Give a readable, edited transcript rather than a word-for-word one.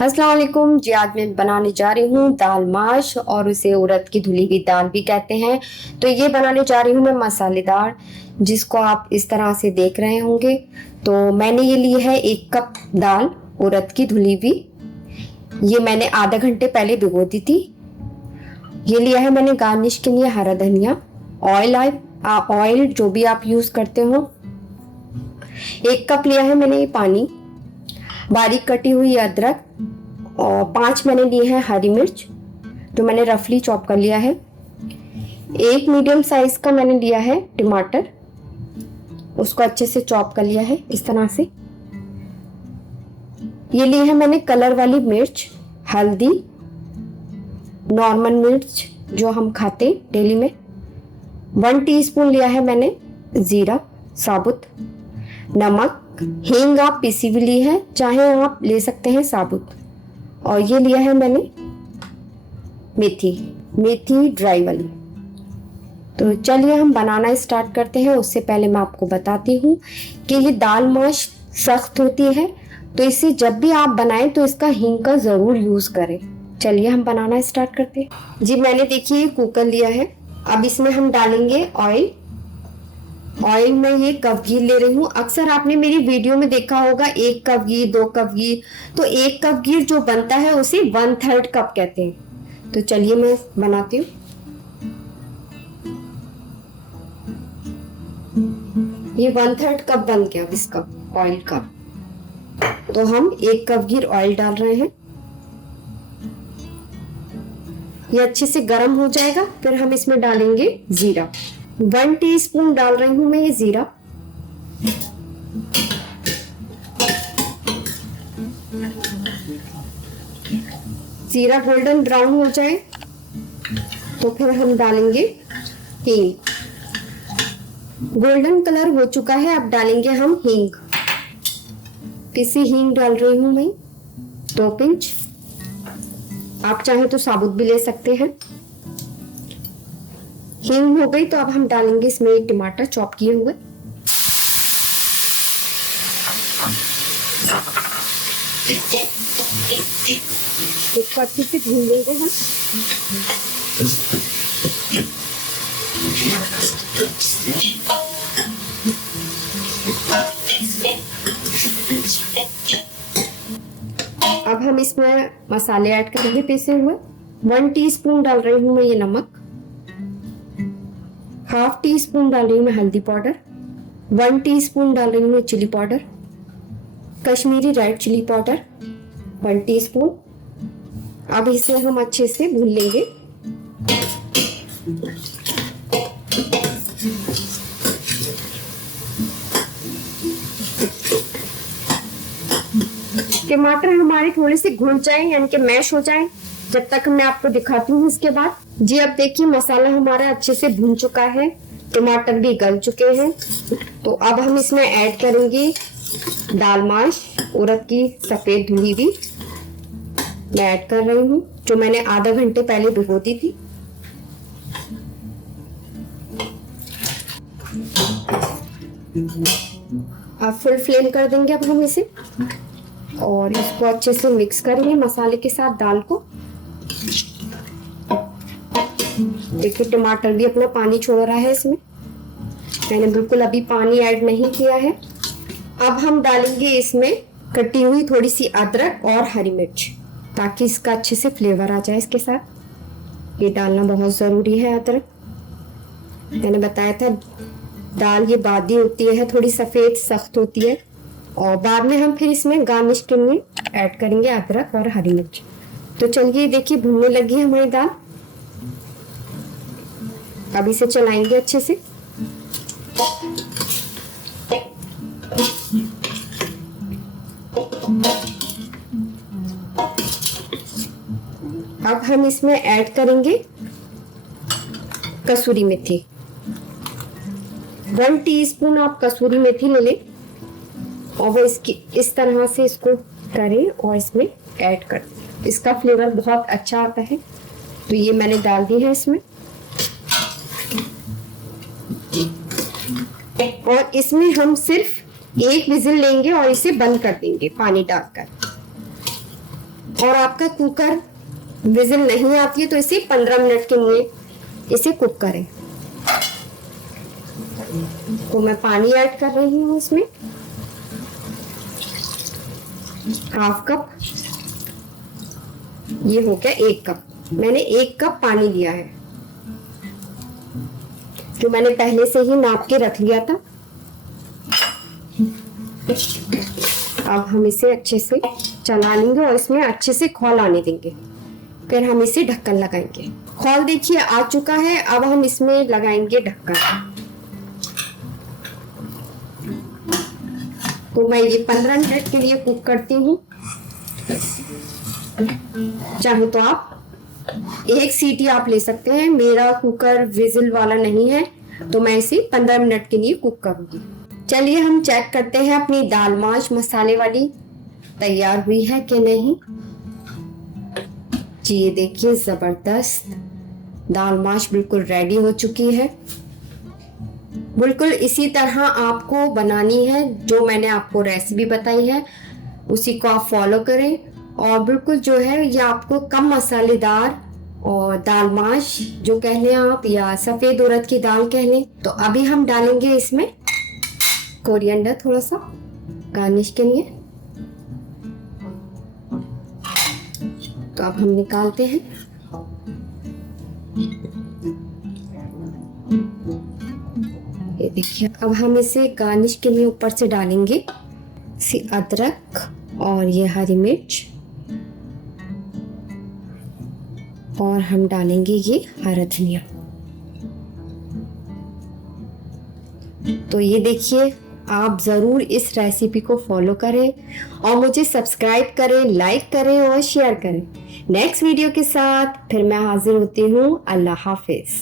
अस्सलाम वालेकुम जी। आज मैं बनाने जा रही हूँ दाल माश और उसे उड़द की धुली हुई दाल भी कहते हैं। तो ये बनाने जा रही हूँ मैं मसालेदार, जिसको आप इस तरह से देख रहे होंगे। तो मैंने ये ली है 1 कप दाल उड़द की धुली हुई। ये मैंने आधा घंटे पहले भिगो दी थी। ये लिया है मैंने गार्निश के लिए हरा धनिया, ऑयल जो भी आप यूज करते हो। 1 कप लिया है मैंने ये पानी, बारीक कटी हुई अदरक और 5 मैंने लिए हैं हरी मिर्च, तो मैंने रफली चॉप कर लिया है। 1 मीडियम साइज का मैंने लिया है टमाटर, उसको अच्छे से चॉप कर लिया है इस तरह से। ये लिए है मैंने कलर वाली मिर्च, हल्दी, नॉर्मल मिर्च जो हम खाते डेली में। 1 टीस्पून लिया है मैंने जीरा साबुत, नमक, हींग आप पीसी भी ली है, चाहे आप ले सकते हैं साबुत। और ये लिया है मैंने मेथी ड्राई वाली। तो चलिए हम बनाना स्टार्ट करते हैं। उससे पहले मैं आपको बताती हूँ कि ये दाल माश सख्त होती है, तो इसे जब भी आप बनाएं तो इसका हींग का जरूर यूज करें। चलिए हम बनाना स्टार्ट करते हैं जी। मैंने देखिए कुकर लिया है, अब इसमें हम डालेंगे ऑयल में ये कप घी ले रही हूँ। अक्सर आपने मेरी वीडियो में देखा होगा 1 कप घी, 2 कप घी, तो 1 कप घी जो बनता है उसे 1/3 कप कहते हैं। तो चलिए मैं बनाती हूँ। ये 1/3 कप बन गया इसका ऑयल का। तो हम 1 कप घी ऑयल डाल रहे हैं। ये अच्छे से गर्म हो जाएगा, फिर हम इसमें डालेंगे जीरा। 1 टीस्पून डाल रही हूं मैं ये जीरा। जीरा गोल्डन ब्राउन हो जाए तो फिर हम डालेंगे हींग। गोल्डन कलर हो चुका है, अब डालेंगे हम हींग। पिसी हींग डाल रही हूं मैं 2 पिंच, आप चाहे तो साबुत भी ले सकते हैं। हींग हो गई तो अब हम डालेंगे इसमें टमाटर चॉप किए हुए। इसको अच्छे से भून लेंगे हम। अब हम इसमें मसाले ऐड करेंगे पीसे हुए। 1 टीस्पून डाल रही हूँ मैं ये नमक, 1/2 टीस्पून डाल रही हूँ मैं हल्दी पाउडर, 1 टीस्पून डाल रही हूँ मैं chilli powder, Kashmiri red chilli powder 1 teaspoon. अब इसे हम अच्छे से भून लेंगे। टमाटर हमारे थोड़े से घुल जाए, यानी कि मैश हो जाए, जब तक मैं आपको दिखाती हूँ इसके बाद जी। अब देखिए मसाला हमारा अच्छे से भुन चुका है, टमाटर भी गल चुके हैं। तो अब हम इसमें ऐड करेंगे दाल माश उड़द की सफेद धुली हुई। मैं ऐड कर रही हूँ, जो मैंने आधा घंटे पहले भिगो दी थी। अब फुल फ्लेम कर देंगे अब हम इसे, और इसको अच्छे से मिक्स करेंगे मसाले के साथ दाल को। देखिए टमाटर भी अपना पानी छोड़ रहा है इसमें, मैंने बिल्कुल अभी पानी ऐड नहीं किया है। अब हम डालेंगे इसमें कटी हुई थोड़ी सी अदरक और हरी मिर्च, ताकि इसका अच्छे से फ्लेवर आ जाए इसके साथ। ये डालना बहुत ज़रूरी है अदरक। मैंने बताया था दाल ये बादी होती है, थोड़ी सफ़ेद सख्त होती है। और बाद में हम फिर इसमें गार्निश के लिए ऐड करेंगे अदरक और हरी मिर्च। तो चलिए देखिए भुनने लगी है हमारी दाल। अब इसे चलाएंगे अच्छे से। अब हम इसमें ऐड करेंगे कसूरी मेथी। 1 टीस्पून आप कसूरी मेथी ले लें और वो इसकी इस तरह से इसको करें और इसमें ऐड कर दें। इसका फ्लेवर बहुत अच्छा आता है। तो ये मैंने डाल दी है इसमें। और इसमें हम सिर्फ एक विजिल लेंगे और इसे बंद कर देंगे पानी डालकर। और आपका कुकर विजिल नहीं आती है तो इसे 15 मिनट के लिए इसे कुक करें। तो मैं पानी ऐड कर रही हूँ इसमें, हाफ कप। ये हो गया 1 कप। मैंने 1 कप पानी लिया है जो मैंने पहले से ही नाप के रख लिया था। अब हम इसे अच्छे से चला लेंगे और इसमें अच्छे से खौल आने देंगे। फिर हम इसे ढक्कन लगाएंगे। खौल देखिए आ चुका है। अब हम इसमें लगाएंगे ढक्कन। तो मैं ये 15 मिनट के लिए कुक करती हूँ। चाहे तो आप 1 सीटी आप ले सकते हैं। मेरा कुकर विजिल वाला नहीं है तो मैं इसे 15 मिनट के लिए कुक करूंगी। चलिए हम चेक करते हैं अपनी दाल माश मसाले वाली तैयार हुई है कि नहीं। जी ये देखिए, जबरदस्त दाल माश बिल्कुल रेडी हो चुकी है। बिल्कुल इसी तरह आपको बनानी है। जो मैंने आपको रेसिपी बताई है उसी को आप फॉलो करें। और बिल्कुल जो है ये आपको कम मसालेदार और दाल माश जो कह लें आप, या सफेद उड़द की दाल कह लें। तो अभी हम डालेंगे इसमें कोरिएंडर थोड़ा सा गार्निश के लिए। तो अब हम निकालते हैं। ये देखिए, अब हम इसे गार्निश के लिए ऊपर से डालेंगे अदरक और ये हरी मिर्च, और हम डालेंगे ये हरा धनिया। तो ये देखिए, आप ज़रूर इस रेसिपी को फॉलो करें और मुझे सब्सक्राइब करें, लाइक करें और शेयर करें। नेक्स्ट वीडियो के साथ फिर मैं हाजिर होती हूँ। अल्लाह हाफिज।